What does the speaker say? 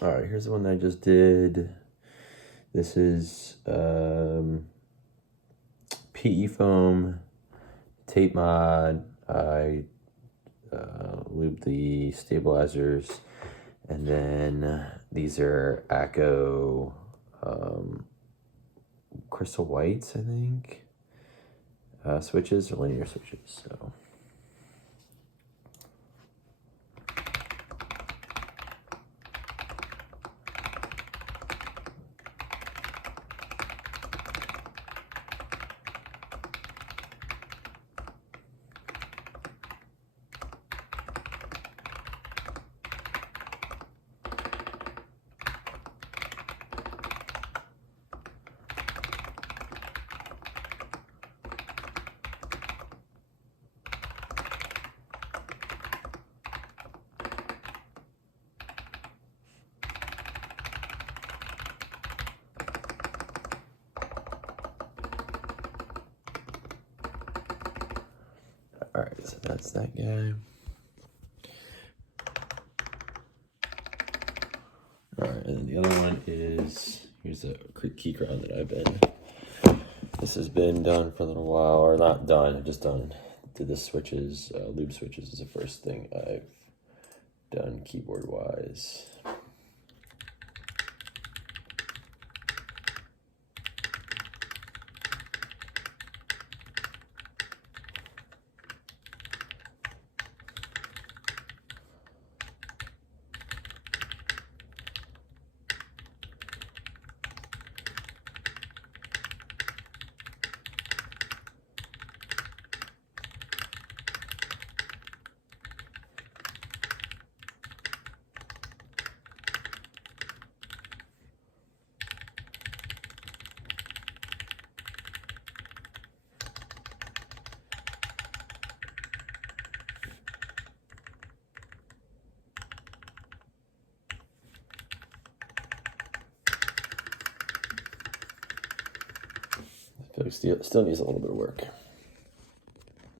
All right, here's the one that I just did. This is PE foam, tape mod. I lubed the stabilizers, and then these are Akko crystal whites, I think, switches or linear switches. So. All right, so that's that guy. All right, and then the other one is, here's a Keychron that I've been, this has been done for a little while, or not done, just done. Did the switches, lube switches is the first thing I've done keyboard-wise. Still needs a little bit of work.